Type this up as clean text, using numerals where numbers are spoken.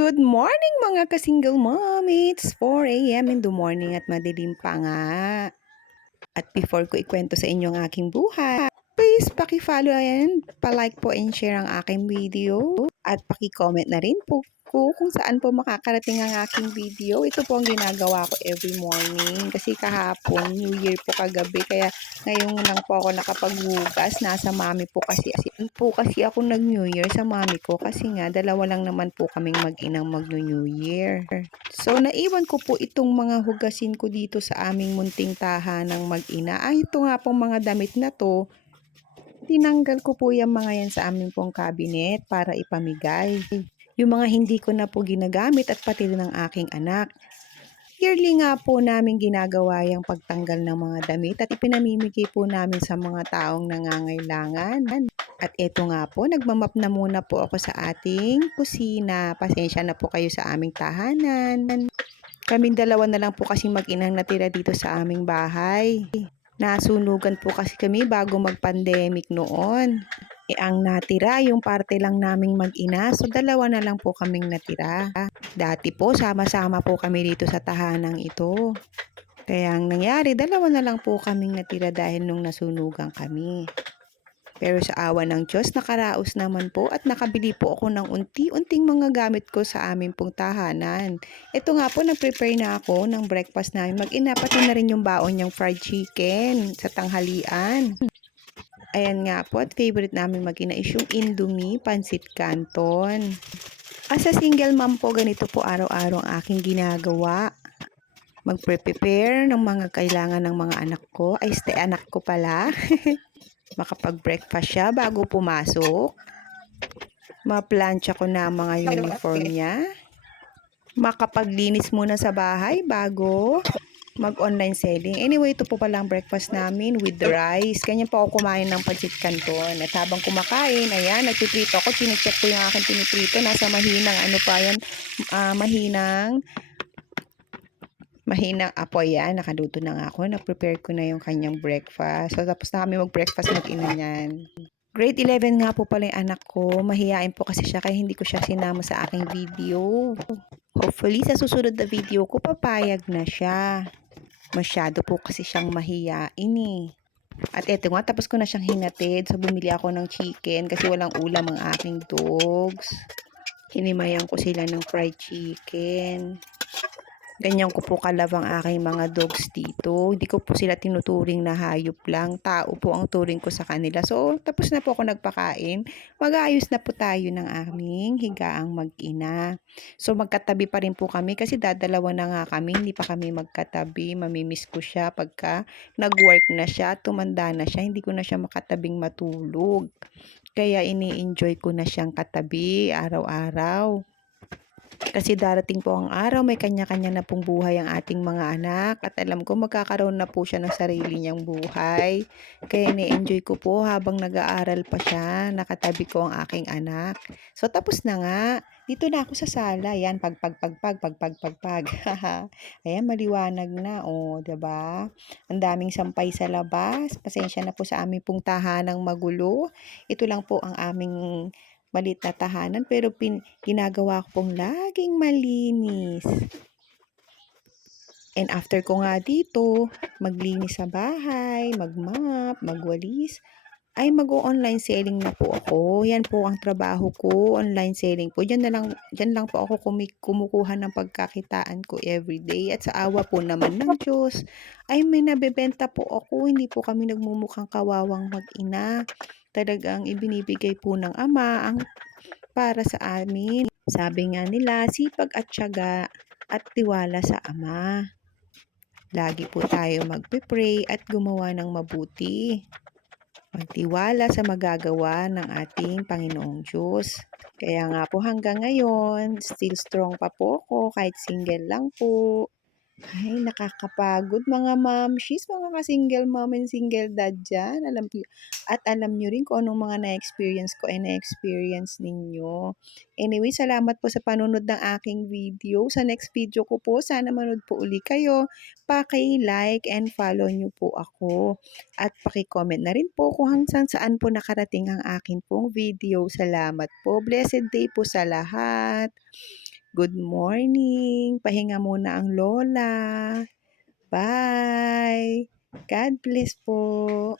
Good morning mga ka-single mom! It's 4 a.m. in the morning at madilim pa nga. At before ko ikwento sa inyo ang aking buhay, please paki-follow and pa-like po and share ang aking video. At paki-comment na rin po kung saan po makakarating ang aking video. Ito po ang ginagawa ko every morning. Kasi kahapon, New Year po kagabi. Kaya ngayon lang po ako nakapaghugas. Nasa mami po kasi. Ako nag-New Year sa mami ko. Kasi nga, dalawa lang naman po kaming mag-inang mag-New Year. So, naiwan ko po itong mga hugasin ko dito sa aming munting tahanang mag-ina. Ito nga pong mga damit na to, tinanggal ko po yung mga yan sa aming pong cabinet para ipamigay. Yung mga hindi ko na po ginagamit at pati rin ng aking anak. Yearly nga po namin ginagawa yung pagtanggal ng mga damit at ipinamimigay po namin sa mga taong nangangailangan. At eto nga po, nagmamap na muna po ako sa ating kusina. Pasensya na po kayo sa aming tahanan. Kaming dalawa na lang po kasi mag-inang natira dito sa aming bahay. Nasunugan po kasi kami bago mag-pandemic noon. Ang natira, yung parte lang naming mag-ina, so dalawa na lang po kaming natira. Dati po, sama-sama po kami dito sa tahanang ito. Kaya ang nangyari, dalawa na lang po kaming natira dahil nung nasunugan kami. Pero sa awa ng Diyos, nakaraos naman po at nakabili po ako ng unti-unting mga gamit ko sa aming pong tahanan. Ito nga po, nag-prepare na ako ng breakfast namin. Mag-ina, pati na rin yung baon niyang fried chicken sa tanghalian. Ayan nga po, at favorite namin mag-ina is yung Indomie Pancit Canton. As a single mom po, ganito po araw-araw ang aking ginagawa. Mag-prepare ng mga kailangan ng mga anak ko. Ay, anak ko pala. Makapag-breakfast siya bago pumasok. Maplansya ko na ang mga uniform niya. Makapaglinis muna sa bahay bago mag-online selling. Anyway, ito po pala ang breakfast namin with rice. Ganyan po ako kumain ng pancit canton. At habang kumakain, ayan, nagpiprito ako. Tinicheck ko yung aking piniprito. Nasa mahinang, ano pa yan, mahinang apoy yan. Nakaluto na nga ako. Na-prepare ko na yung kanyang breakfast. So, tapos na kami mag-breakfast mag-ina niyan. Grade 11 nga po pala yung anak ko. Mahihain po kasi siya kaya hindi ko siya sinama sa aking video. Hopefully, sa susunod na video ko, papayag na siya. Masyado po kasi siyang mahiyain eh. At eto nga, tapos ko na siyang hinatid. So, bumili ako ng chicken kasi walang ulam ang aking dogs. Hinimayan ko sila ng fried chicken. Ganyan ko po kalab ang aking mga dogs dito. Hindi ko po sila tinuturing na hayop lang. Tao po ang turing ko sa kanila. So, tapos na po ako nagpakain. Mag-aayos na po tayo ng aming higaang mag-ina. So, magkatabi pa rin po kami kasi dadalawa na nga kami. Hindi pa kami magkatabi. Mamimiss ko siya pagka nag-work na siya, tumanda na siya. Hindi ko na siya makatabing matulog. Kaya ini-enjoy ko na siyang katabi araw-araw. Kasi darating po ang araw, may kanya-kanya na pong buhay ang ating mga anak at alam ko magkakaroon na po siya ng sarili niyang buhay. Kaya ni-enjoy ko po habang nag-aaral pa siya, nakatabi ko ang aking anak. So tapos na nga, dito na ako sa sala. Yan, pagpag. Ayan, maliwanag na, oh, 'di ba? Ang daming sampay sa labas. Pasensya na po sa aming pong tahanang magulo. Ito lang po ang aming maliit na tahanan pero ginagawa ko pong laging malinis. And after ko nga dito, maglinis sa bahay, magmap, magwalis, ay mag-o-online selling na po ako. Yan po ang trabaho ko, online selling po. Diyan lang po ako kumukuha ng pagkakitaan ko everyday. At sa awa po naman ng Diyos, ay may nabebenta po ako. Hindi po kami nagmumukhang kawawang mag-ina. Talagang ibinibigay po ng Ama ang para sa amin. Sabi nga nila, sipag at tiyaga at tiwala sa Ama. Lagi po tayo magpe-pray at gumawa ng mabuti. Magtiwala sa magagawa ng ating Panginoong Diyos. Kaya nga po hanggang ngayon, still strong pa po ako kahit single lang po. Ay, nakakapagod mga momshies, mga ka-single mom and single dad dyan. Alam nyo rin kung anong mga na-experience ko ay na-experience ninyo. Anyway, salamat po sa panunod ng aking video. Sa next video ko po, sana manood po uli kayo. Paki-like and follow nyo po ako. At paki-comment na rin po kung hanggang saan po nakarating ang aking pong video. Salamat po. Blessed day po sa lahat. Good morning. Pahinga muna ang lola. Bye. God bless po.